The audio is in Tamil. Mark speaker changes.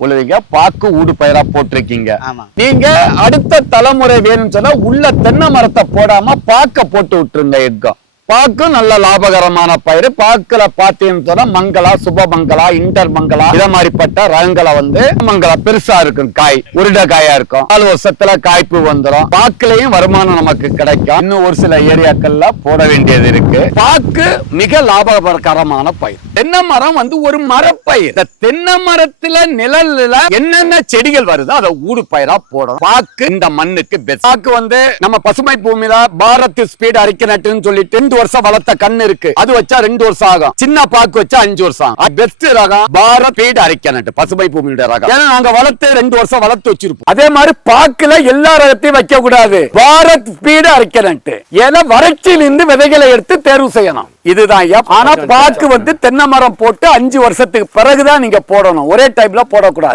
Speaker 1: உழுவீங்க பாக்கு ஊடு பயிரா போட்டிருக்கீங்க. நீங்க அடுத்த தலைமுறை வேணும்னு சொன்னா உள்ள தென்னை மரத்தை போடாம பாக்க போட்டு விட்டுருங்க எக்கம் பாக்கும் நல்ல லாபகரமான பயிர் பாக்குல பாத்தீங்கன்னு சொன்னா மங்களா சுபமங்களா இன்டர் மங்களா இத மாதிரிப்பட்ட ரகங்களை வந்து மங்களா பெருசா இருக்கும். காய் உருட காயா இருக்கும். நாலு வருஷத்துல காய்ப்பு வந்துடும் பாக்குலயும் வருமானம் நமக்கு கிடைக்கும். இன்னும் ஒரு சில ஏரியாக்கள்ல போட வேண்டியது இருக்கு. பாக்கு மிக லாபகரமான பயிர். தென்னை மரம் வந்து ஒரு மரப்பயிர். இந்த தென்னை மரத்துல நிழல்ல என்னென்ன செடிகள் வருதோ அதை ஊடு பயிரா போடணும். பாக்கு இந்த மண்ணுக்கு best. பாக்கு வந்து நம்ம பசுமை பூமியில பாரத் ஸ்பீட் அரிக்க நட்டுன்னு சொல்லிட்டு வருஷம் வளர்த்த கண்ணு இருக்கு அது வச்சா ரெண்டு வருஷம் ஆகும் சின்ன பாக்கு வச்சா அஞ்சு வருஷம் ஆகும் பெஸ்ட் ரகம் பாரத் பீட் அரைக்கணட்டு பசுமை பூமியோட ரகம் ஏன்னா நாங்க வளர்த்து ரெண்டு வருஷம் வளர்த்து வச்சிருப்போம் அதே மாதிரி பாக்குல எல்லா ரகத்தையும் வைக்க கூடாது பாரத் ஸ்பீட் அரிக்க நட்டு ஏன்னா வறட்சியிலிருந்து விதைகளை எடுத்து தேர்வு செய்யணும் இதுதான் ஆனா பாக்கு வந்து தென்னை மரம் போட்டு அஞ்சு வருஷத்துக்கு பிறகுதான் நீங்க போடணும் ஒரே டைம்ல போடக்கூடாது